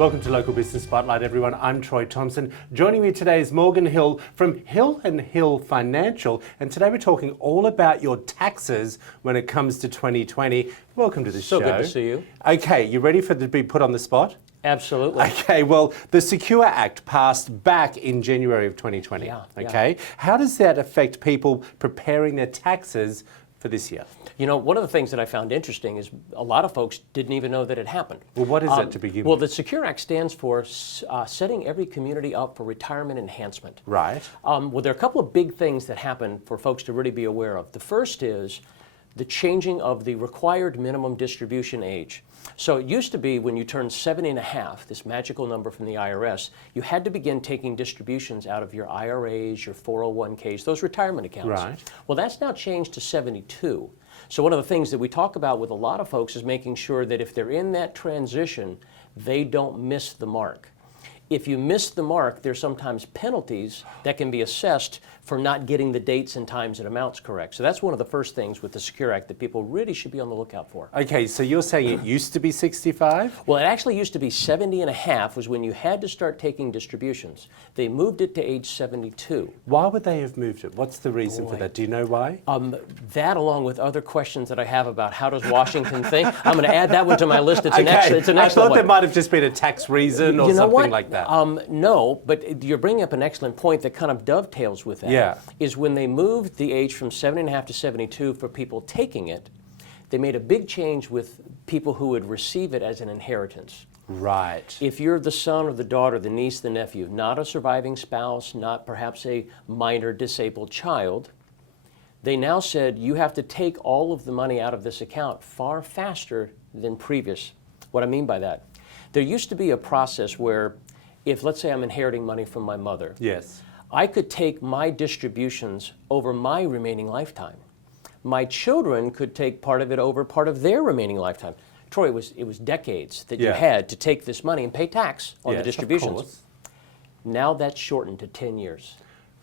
Welcome to Local Business Spotlight, everyone. I'm Troy Thompson. Joining me today is Morgan Hill from Hill & Hill Financial, and today we're talking all about your taxes when it comes to 2020. Welcome to the show. So good to see you. Okay, you ready to be put on the spot? Absolutely. Okay, well, the Secure Act passed back in January of 2020. Okay, how does that affect people preparing their taxes for this year? You know, one of the things that I found interesting is a lot of folks didn't even know that it happened. Well, what is that to begin Well, with? the Secure Act stands for setting every community up for retirement enhancement. Right. Well, there are a couple of big things that happen for folks to really be aware of. The first is the changing of the required minimum distribution age. So it used to be when you turned 70 and a half, this magical number from the IRS, you had to begin taking distributions out of your IRAs, your 401ks, those retirement accounts. Right. Well, that's now changed to 72. So one of the things that we talk about with a lot of folks is making sure that if they're in that transition, they don't miss the mark. If you miss the mark, there's sometimes penalties that can be assessed for not getting the dates and times and amounts correct. So that's one of the first things with the Secure Act that people really should be on the lookout for. Okay, so you're saying it used to be 65? Well, it actually used to be 70 and a half was when you had to start taking distributions. They moved it to age 72. Why would they have moved it? What's the reason for that? Do you know why? That, along with other questions that I have about how does Washington think, I'm going to add that one to my list. It's an excellent I thought one. there might have just been a tax reason or You know something what? like that. No, but you're bringing up an excellent point that kind of dovetails with that. Yeah. Is when they moved the age from 70 and a half to 72 for people taking it, they made a big change with people who would receive it as an inheritance. Right. If you're the son or the daughter, the niece, the nephew, not a surviving spouse, not perhaps a minor disabled child, they now said you have to take all of the money out of this account far faster than previous. What I mean by that, there used to be a process where if, let's say, I'm inheriting money from my mother, Yes. I could take my distributions over my remaining lifetime. My children could take part of it over part of their remaining lifetime. Troy, it was decades that you Yeah. had to take this money and pay tax on Yes, the of distributions. course. Now that's shortened to 10 years.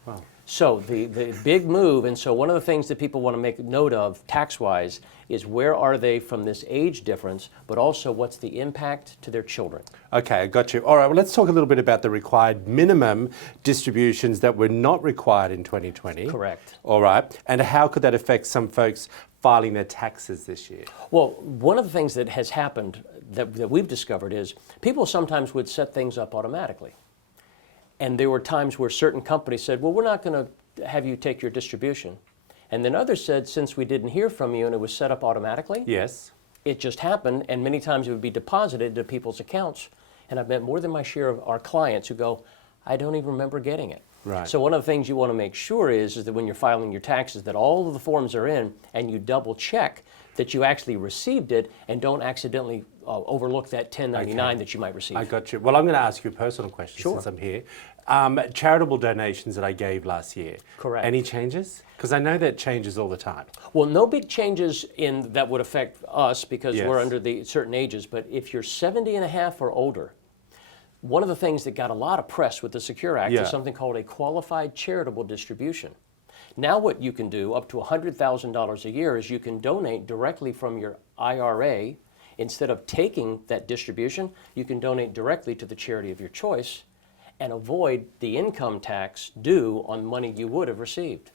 Wow. So the big move, and so one of the things that people want to make note of tax-wise is where are they from this age difference, but also what's the impact to their children. Okay, I got you. All right, well, let's talk a little bit about the required minimum distributions that were not required in 2020. Correct. All right, and how could that affect some folks filing their taxes this year? Well, one of the things that has happened that we've discovered is people sometimes would set things up automatically. And there were times where certain companies said, well, we're not going to have you take your distribution. And then others said, since we didn't hear from you and it was set up automatically, Yes. it just happened, and many times it would be deposited into people's accounts. And I've met more than my share of our clients who go, I don't even remember getting it. Right. So one of the things you want to make sure is that when you're filing your taxes that all of the forms are in and you double check that you actually received it and don't accidentally overlook that 1099 that you might receive. I got you. Well, I'm going to ask you a personal question Sure. since I'm here. Charitable donations that I gave last year. Correct. Any changes? Because I know that changes all the time. Well, no big changes in that would affect us because Yes. we're under the certain ages, but if you're 70 and a half or older, one of the things that got a lot of press with the Secure Act Yeah. is something called a qualified charitable distribution. Now what you can do up to $100,000 a year is you can donate directly from your IRA. Instead of taking that distribution, you can donate directly to the charity of your choice and avoid the income tax due on money you would have received.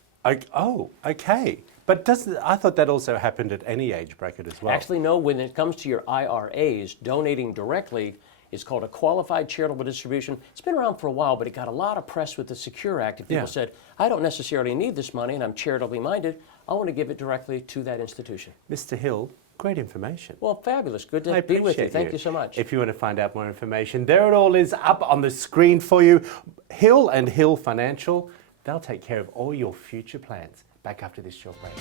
Okay. But I thought that also happened at any age bracket as well. Actually, no, when it comes to your IRAs, donating directly is called a qualified charitable distribution. It's been around for a while, but it got a lot of press with the Secure Act. And people Yeah. said, I don't necessarily need this money and I'm charitably minded. I want to give it directly to that institution. Mr. Hill, great information. Well, fabulous. Good to I be with you. appreciate Thank you so much. If you want to find out more information, there it all is up on the screen for you. Hill & Hill Financial, they'll take care of all your future plans. Back after this short break.